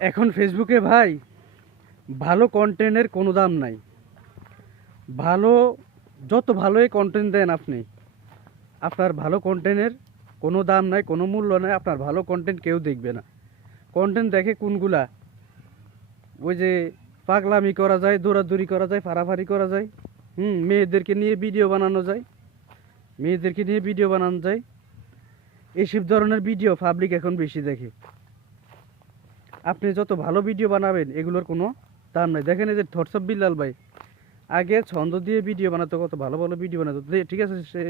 এখন ফেসবুকে ভাই ভালো কন্টেন্টের কোনো দাম নাই। ভালো যত ভালোই কন্টেন্ট দেন আপনি, আপনার ভালো কন্টেন্টের কোনো দাম নাই, কোনো মূল্য নাই। আপনার ভালো কন্টেন্ট কেউ দেখবে না। কন্টেন্ট দেখে কোনগুলা? ওই যে পাগলামি করা যায়, দৌড়াদৌড়ি করা যায়, ফাড়াফাড়ি করা যায়, মেয়েদেরকে নিয়ে ভিডিও বানানো যায়, মেয়েদেরকে নিয়ে ভিডিও বানানো যায়। এইসব ধরনের ভিডিও পাবলিক এখন বেশি দেখে। আপনি যত ভালো ভিডিও বানাবেন এগুলোর কোনো দাম নাই। দেখেন এই যে থটসব বিল্লাল ভাই, আগে ছন্দ দিয়ে ভিডিও বানাতো, কত ভালো ভালো ভিডিও বানাতো, ঠিক আছে সে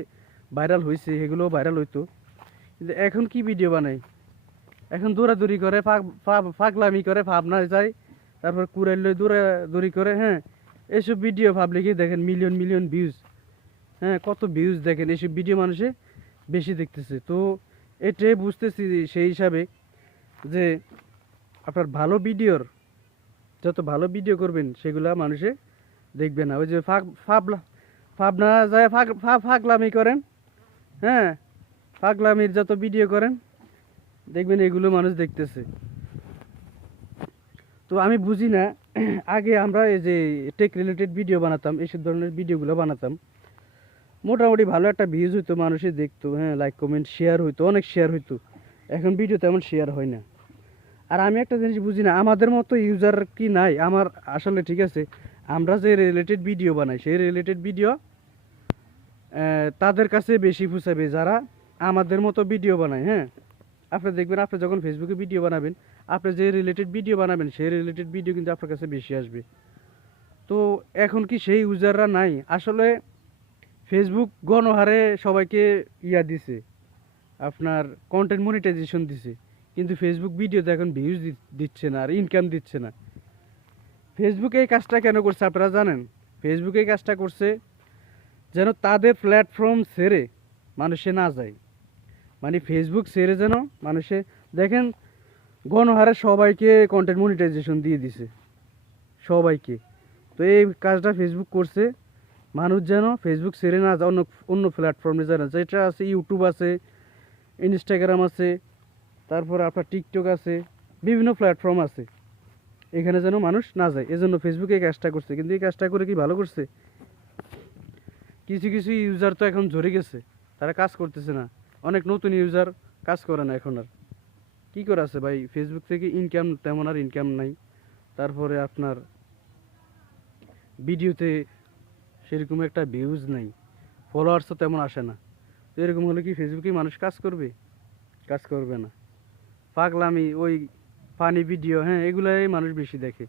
ভাইরাল হয়েছে, এগুলো ভাইরাল হইতো। কিন্তু এখন কি ভিডিও বানায়? এখন দৌড়াদৌড়ি করে, পাগলামি করে, ভাবনা যায়, তারপর কুড়াইল দৌড়াদৌড়ি করে। হ্যাঁ, এইসব ভিডিও পাবলিকে দেখেন মিলিয়ন মিলিয়ন ভিউজ। হ্যাঁ, কত ভিউজ দেখেন, এইসব ভিডিও মানুষে বেশি দেখতেছে। তো এটাই বুঝতেছি সেই হিসাবে যে আপনার ভালো ভিডিওর, যত ভালো ভিডিও করবেন সেগুলা মানুষে দেখবে না। ওই যে ফাবনা যায় ফাগলামি করেন, হ্যাঁ, পাগলামির যত ভিডিও করেন দেখবেন এগুলো মানুষ দেখতেছে। তো আমি বুঝি না, আগে আমরা এই যে টেক রিলেটেড ভিডিও বানাতাম, এইসব ধরনের ভিডিওগুলো বানাতাম, মোটামুটি ভালো একটা ভিউজ হইতো, মানুষে দেখতো, হ্যাঁ, লাইক কমেন্ট শেয়ার হইতো, অনেক শেয়ার হইতো। এখন ভিডিও তেমন শেয়ার হয় না। আর আমি একটা জিনিস বুঝি না, আমাদের মতো ইউজার কি নাই আমার? আসলে ঠিক আছে, আমরা যে রিলেটেড ভিডিও বানাই সেই রিলেটেড ভিডিও তাদের কাছে বেশি পুষাবে যারা আমাদের মতো ভিডিও বানায়। হ্যাঁ, আপনি দেখবেন, আপনি যখন ফেসবুকে ভিডিও বানাবেন, আপনি যে রিলেটেড ভিডিও বানাবেন সেই রিলেটেড ভিডিও কিন্তু আপনার কাছে বেশি আসবে। তো এখন কি সেই ইউজাররা নাই? আসলে ফেসবুক গণহারে সবাইকে দিছে, আপনার কন্টেন্ট মনিটাইজেশন দিছে, কিন্তু ফেসবুক ভিডিওতে এখন ভিউজ দিচ্ছে না, আর ইনকাম দিচ্ছে না। ফেসবুক এই কাজটা কেন করছে আপনারা জানেন? ফেসবুক এই কাজটা করছে যেন তাদের প্ল্যাটফর্ম ছেড়ে মানুষে না যায়। মানে ফেসবুক ছেড়ে যেন মানুষে, দেখেন, গণহারে সবাইকে কন্টেন্ট মনিটাইজেশন দিয়ে দিছে, সবাইকে। তো এই কাজটা ফেসবুক করছে মানুষ যেন ফেসবুক ছেড়ে না যায়, অন্য অন্য প্ল্যাটফর্মে যায় না। যেটা আছে ইউটিউব আছে, ইনস্টাগ্রাম আছে, তারপর আপনার টিকটক আছে, বিভিন্ন প্ল্যাটফর্ম আছে, এখানে যেন মানুষ না যায়, এজন্য ফেসবুক এই কাজটা করছে। কিন্তু এই কাজটা করে কি ভালো করছে? কিছু কিছু ইউজার তো এখন ঝরে গেছে, তারা কাজ করতেছে না। অনেক নতুন ইউজার কাজ করে না এখন আর। কি করে আছে ভাই, ফেসবুক থেকে ইনকাম তেমন আর ইনকাম নাই। তারপরে আপনার ভিডিওতে সেরকম একটা ভিউজ নাই, ফলোয়ার্সও তেমন আসে না। তো এরকম হলে কি ফেসবুকে মানুষ কাজ করবে? কাজ করবে না। পাগলামি, ওই ফানি ভিডিও, হ্যাঁ, এগুলাই মানুষ বেশি দেখে।